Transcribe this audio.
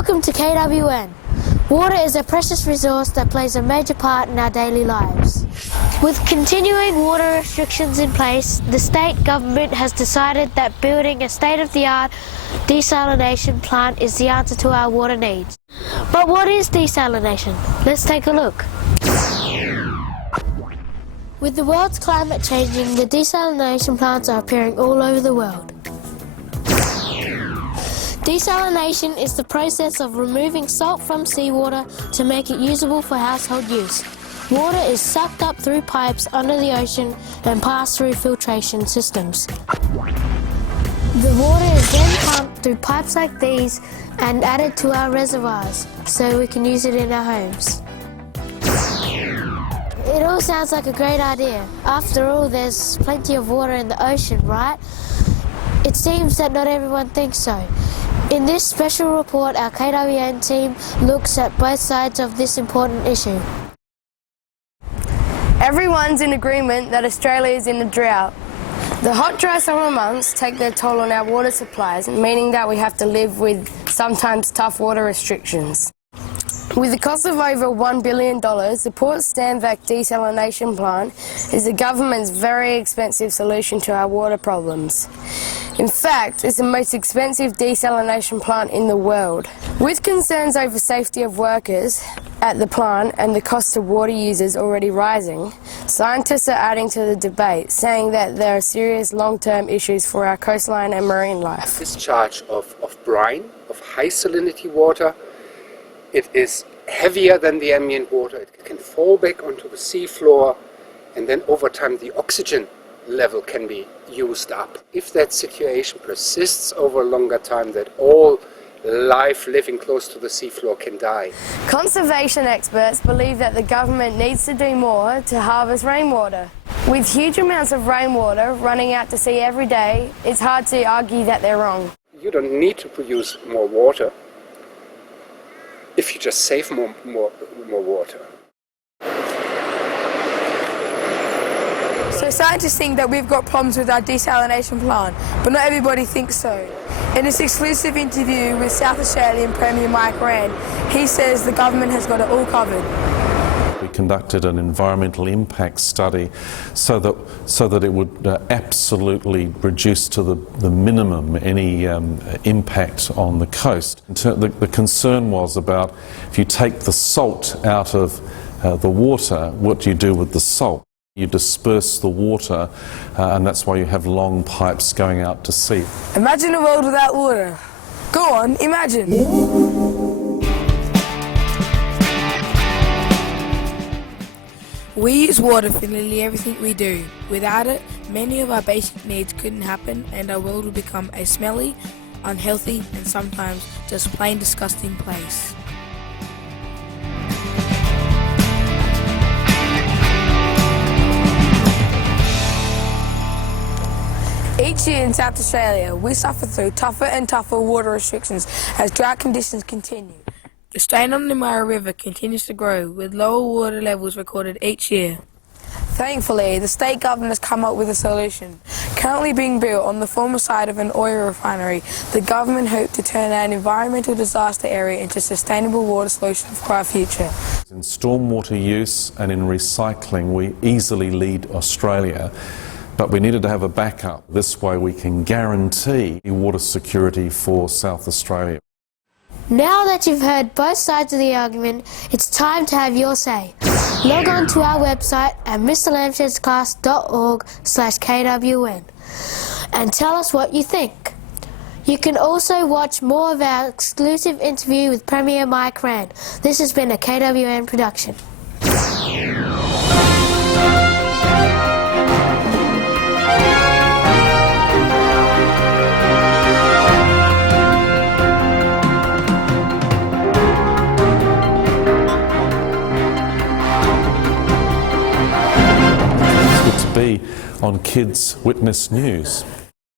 Welcome to KWN. Water is a precious resource that plays a major part in our daily lives. With continuing water restrictions in place, the state government has decided that building a state-of-the-art desalination plant is the answer to our water needs. But what is desalination? Let's take a look. With the world's climate changing, the desalination plants are appearing all over the world. Desalination is the process of removing salt from seawater to make it usable for household use. Water is sucked up through pipes under the ocean and passed through filtration systems. The water is then pumped through pipes like these and added to our reservoirs so we can use it in our homes. It all sounds like a great idea. After all, there's plenty of water in the ocean, right? It seems that not everyone thinks so. In this special report, our KWN team looks at both sides of this important issue. Everyone's in agreement that Australia is in a drought. The hot, dry summer months take their toll on our water supplies, meaning that we have to live with sometimes tough water restrictions. With a cost of over $1 billion, the Port Stanvac desalination plant is the government's very expensive solution to our water problems. In fact, it's the most expensive desalination plant in the world. With concerns over safety of workers at the plant and the cost to water users already rising, scientists are adding to the debate, saying that there are serious long-term issues for our coastline and marine life. Discharge of brine, of high salinity water. It is heavier than the ambient water. It can fall back onto the seafloor, and then over time the oxygen level can be used up. If that situation persists over a longer time, that all life living close to the seafloor can die. Conservation experts believe that the government needs to do more to harvest rainwater. With huge amounts of rainwater running out to sea every day, it's hard to argue that they're wrong. You don't need to produce more water if you just save more water. So scientists think that we've got problems with our desalination plant, but not everybody thinks so. In this exclusive interview with South Australian Premier Mike Rand, he says the government has got it all covered. We conducted an environmental impact study so that it would absolutely reduce to the minimum any impact on the coast. The concern was about if you take the salt out of the water, what do you do with the salt? You disperse the water, and that's why you have long pipes going out to sea. Imagine a world without water. Go on, imagine. We use water for nearly everything we do. Without it, many of our basic needs couldn't happen, and our world would become a smelly, unhealthy, and sometimes just plain disgusting place. Each year in South Australia, we suffer through tougher and tougher water restrictions as drought conditions continue. The strain on the Murray River continues to grow, with lower water levels recorded each year. Thankfully, the state government has come up with a solution. Currently being built on the former site of an oil refinery, the government hoped to turn an environmental disaster area into a sustainable water solution for our future. In stormwater use and in recycling, we easily lead Australia. But we needed to have a backup. This way we can guarantee water security for South Australia. Now that you've heard both sides of the argument, it's time to have your say. Log on to our website at mrlamshedsclass.org/KWN and tell us what you think. You can also watch more of our exclusive interview with Premier Mike Rand. This has been a KWN production. Be on Kids Witness News.